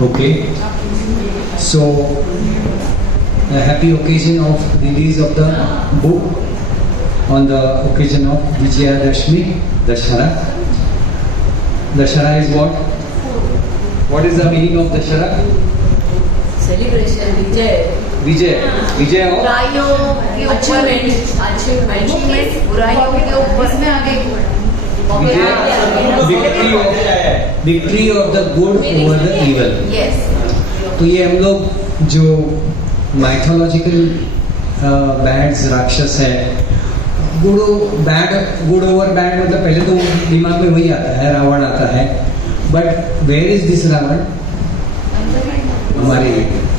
Okay, so a happy occasion of release of the book on the occasion of Vijayadashmi, Dashara. Dashara is what? What is the meaning of Dashara? Celebration, Vijay. Vijay of? बुराइयों के ऊपर achievement, बुराइयों के ऊपर में आगे victory of the good over the evil. Yes. तो ये हम लोग जो माइथोलॉजिकल बैड्स राक्षस है, गुड ओवर बैड, मतलब पहले तो दिमाग में वही आता है, रावण आता है. But where is this Ravan?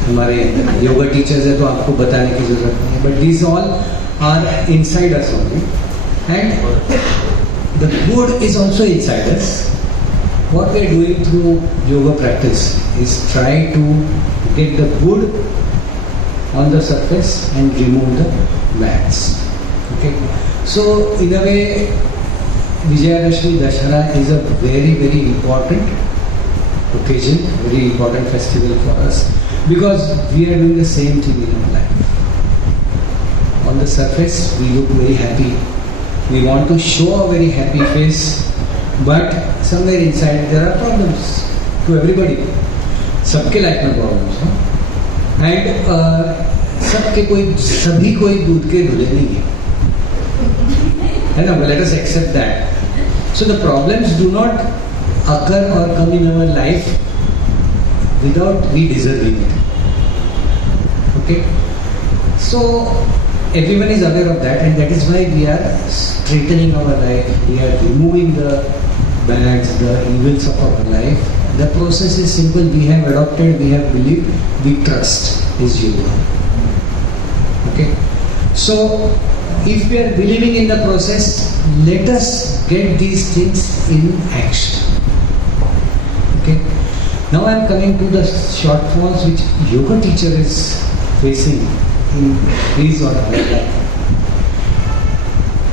हमारे योगा टीचर्स है तो आपको बताने की जरूरत नहीं है. But this all are inside us only, and the good is also inside us. What we are doing through yoga practice is try to get the good on the surface and remove the bads. Okay, so in a way, Vijayadashmi Dashara is a very, very important occasion, very important festival for us, because we are doing the same thing in our life. On the surface, we look very happy. We want to show a very happy face, but somewhere inside there are problems to everybody. सबके life में problems हैं, and सभी कोई दूध के धुले नहीं है ना. Let us accept that. So the problems do not occur or come in our life without we deserving it. Okay, so everyone is aware of that, and that is why we are straightening our life. We are removing the bads, the evils of our life. The process is simple. We have adopted, we have believed, we trust is yoga. Okay, so if we are believing in the process, let us get these things in action. Okay, now I am coming to the shortfalls which yoga teacher is facing in his or her life.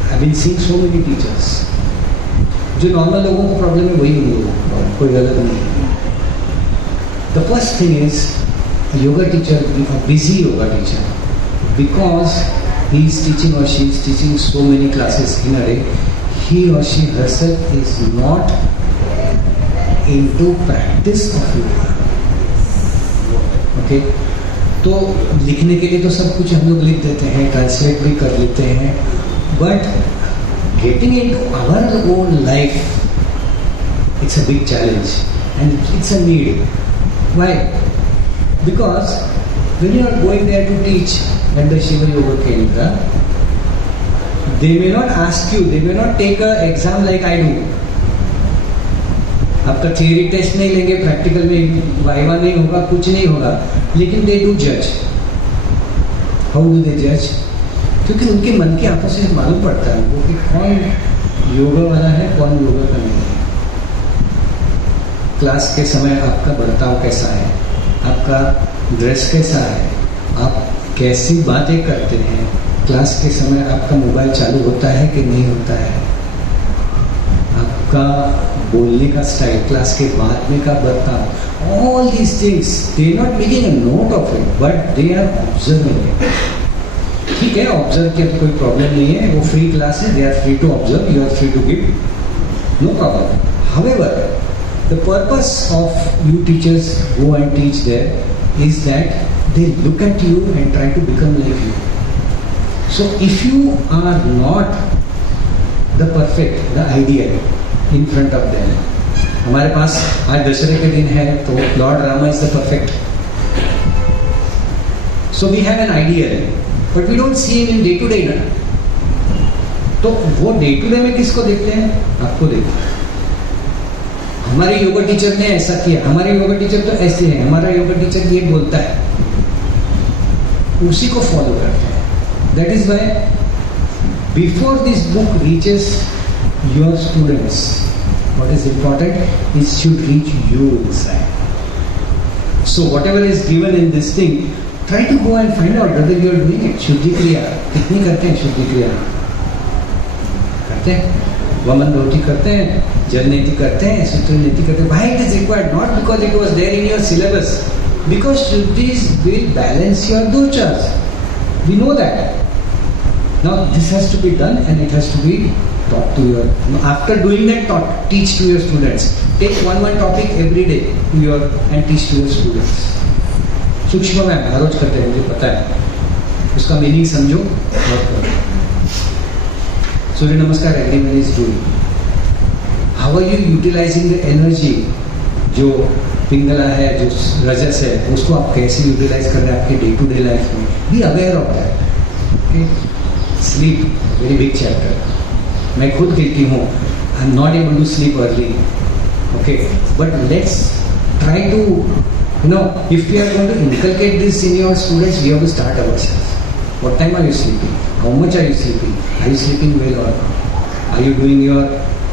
I have been seeing so many teachers. जो नॉर्मल लोगों को प्रॉब्लम है वही उन लोगों को, कोई गलत नहीं है. The first thing is yoga teacher, busy yoga teacher, because he is teaching or she is teaching so many classes in a day, he or she herself is not into practice of yoga. Okay, तो लिखने के लिए तो सब कुछ हम लोग लिख देते हैं, ट्रांसलेट भी कर लेते हैं, but getting into our own life, it's a big challenge and it's a need. Why? Because when you are going there to teach at the Shiva Yoga Kendra, they may not ask you, they may not take an exam like I do. आपका theory test नहीं लेंगे, प्रैक्टिकल में वाइवा नहीं होगा, कुछ नहीं होगा, लेकिन दे डू जज. हाउ डू दे जज? क्योंकि उनके मन की आंखों से मालूम पड़ता है उनको कि कौन योगा वाला है, कौन योगा का नहीं है. क्लास के समय आपका बर्ताव कैसा है, आपका ड्रेस कैसा है, आप कैसी बातें करते हैं, क्लास के समय आपका मोबाइल चालू होता है कि नहीं होता है, आपका बोलने का स्टाइल, क्लास के बाद में का बर्ताव, all these things they not making a note of it, but they are observing it. ठीक है, ऑब्जर्व किया कोई प्रॉब्लम नहीं है, वो फ्री क्लास है, they are free to observe, you are free to give, no problem. However, the purpose of you teachers go and teach there is that they look at you and try to become like you. So if you are not the perfect, the ideal in front of them, हमारे पास आज दशहरे के दिन है तो लॉर्ड Rama is the perfect. So we have an ideal, but we don't see him in day to day ना. तो वो डे टू डे में किसको देखते हैं? आपको देखते हैं. हमारे योगा टीचर ने ऐसा किया, हमारे योगा टीचर तो ऐसे हैं, हमारा योगा टीचर ये बोलता है, उसी को फॉलो करते हैं. That is why before this book reaches your students, what is important is should reach you inside. So whatever is given in this thing, try to go and find out whether you are doing it. शुद्धि क्रिया कितनी करते हैं? शुद्धि क्रिया करते हैं, वमन रोटी करते हैं, जल नीति करते हैं, सूत्र नीति करते हैं. Why it is required? Not because it was there in your syllabus. Because Shuddhis will balance your doshas. We know that. Now this has to be done and it has to be taught to your. After doing that, teach to your students. Take one topic every day to your and teach to your students. सूक्ष्म में हर रोज करते हैं, मुझे पता है, उसका मीनिंग समझो और करो. सूर्य नमस्कार everyone is doing. How are you utilizing the energy? जो पिंगला है, जो रजस है, उसको आप कैसे यूटिलाइज कर रहे हैं आपके डे टू डे लाइफ में. Be aware of that. Okay. Sleep very big chapter. मैं खुद कहती हूँ I am not able to sleep early. Okay, but let's try to if we are going to inculcate this in your students, we have to start ourselves. What time are you sleeping? How much are you sleeping? Are you sleeping well or not? Are you doing your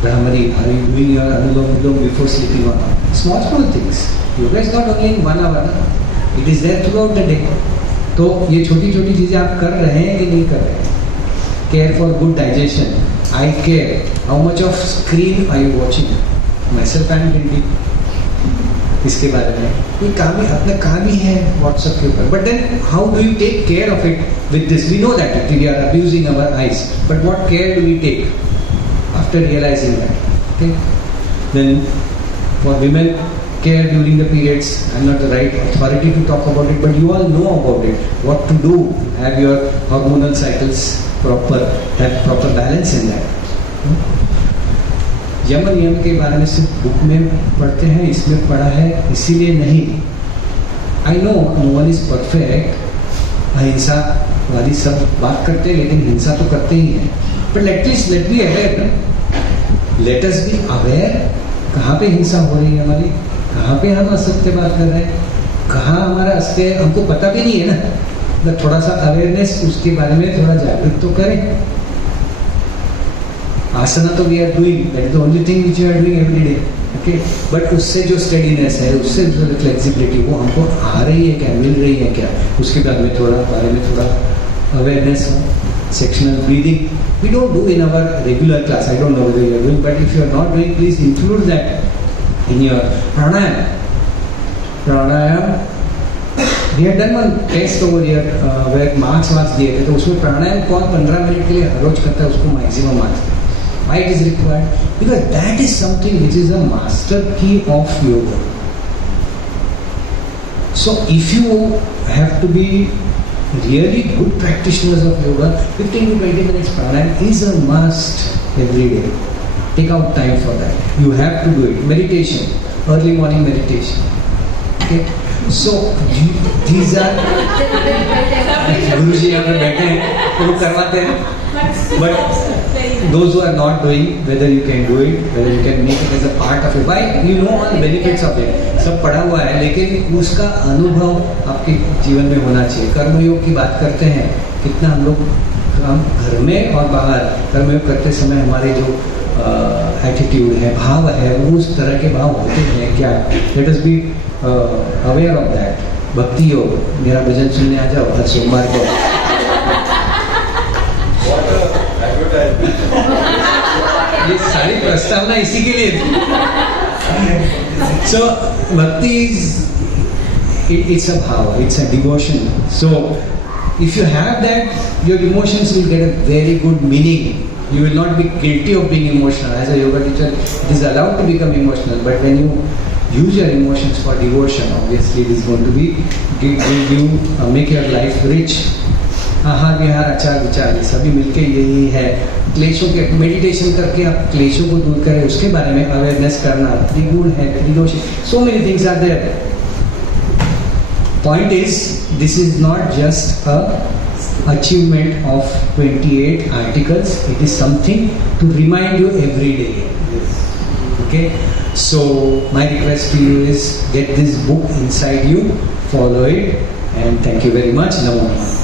Brahmari? Are you doing your Anulom Vilom before sleeping or not? Small things. Yoga is not only in 1 hour, na? It is there throughout the day. तो ये छोटी छोटी चीज़ें आप कर रहे हैं कि नहीं कर रहे हैं? Care for good digestion. I care. How much of screen are you watching? Myself I am guilty. इसके बारे में कोई काम ही अपना काम ही है व्हाट्सएप के ऊपर. But then how do you take care of it with this? We know that we are abusing our eyes, but what care do we take after realising that? Okay, then for women care during the periods. I'm not the right authority to talk about it, but you all know about it. What to do, have your hormonal cycles proper, have proper balance in that. यम नियम के बारे में सिर्फ बुक में पढ़ते हैं, इसमें पढ़ा है इसीलिए नहीं. I know no one is perfect. अहिंसा वाली सब बात करते हैं, लेकिन हिंसा तो करते ही हैं. But at least let be aware. Let us be aware. कहाँ पे हिंसा हो रही है हमारी, कहाँ पे हम असत्य बात कर रहे हैं, कहाँ हमारा असत्य हमको पता भी नहीं है ना. तो थोड़ा सा अवेयरनेस उसके बारे में थोड़ा जागरूक तो करें. आसना तो we are doing, that is the only thing which you are doing every day. Okay, but उससे जो स्टेडीनेस है, उससे जो फ्लेक्सिबिलिटी वो हमको आ रही है क्या, मिल रही है क्या, उसके बारे में थोड़ा अवेयरनेस हो. Sectional breathing we don't do in our regular class. I don't know whether you are doing, but if you are not doing please include that in your pranayama. We had done one test over here where marks दिए थे, तो उसमें प्राणायाम कौन 15 मिनट के लिए हर रोज करता है, उसको maximum marks. Why it is required? Because that is something which is a master key of yoga. So if you have to be really good practitioners of yoga, 15 to 20 minutes pranayam is a must every day. Take out time for that. You have to do it. Meditation, early morning meditation. Okay. So these are गुरुजी यहाँ पे बैठे हैं तो वो करवाते हैं. But those who are not doing, whether you can do it, whether you can make it as a part of it, why you know all the benefits of it. सब पढ़ा हुआ है, लेकिन उसका अनुभव आपके जीवन में होना चाहिए. कर्मयोग की बात करते हैं, कितना हम लोग काम घर में और बाहर कर्मयोग करते समय हमारे जो एटीट्यूड है, भाव है, वो उस तरह के भाव होते हैं क्या. Let us B aware of that. भक्ति योग, मेरा भजन सुनने आ जाओ हर सोमवार को. ये सारी प्रस्तावना इसी के लिए थी. सो भक्ति इज इट्स अ भाव, it's a devotion. So if you have that, your emotions will get a very good meaning. You will not be guilty of being emotional. As a yoga teacher, it is allowed to become emotional. But when you use your emotions for devotion, obviously it is going to be give you make your life rich. आहार विहार आचार विचार ये सभी मिलके यही है. क्लेशों के मेडिटेशन करके आप क्लेशों को दूर करें, उसके बारे में अवेयरनेस करना. त्रिगुण है, त्रिदोष, so many things are there. Point is, this is not just a achievement of 28 articles. It is something to remind you every day. Okay, so my request to you is get this book inside you, follow it, and thank you very much. Namo Namaha.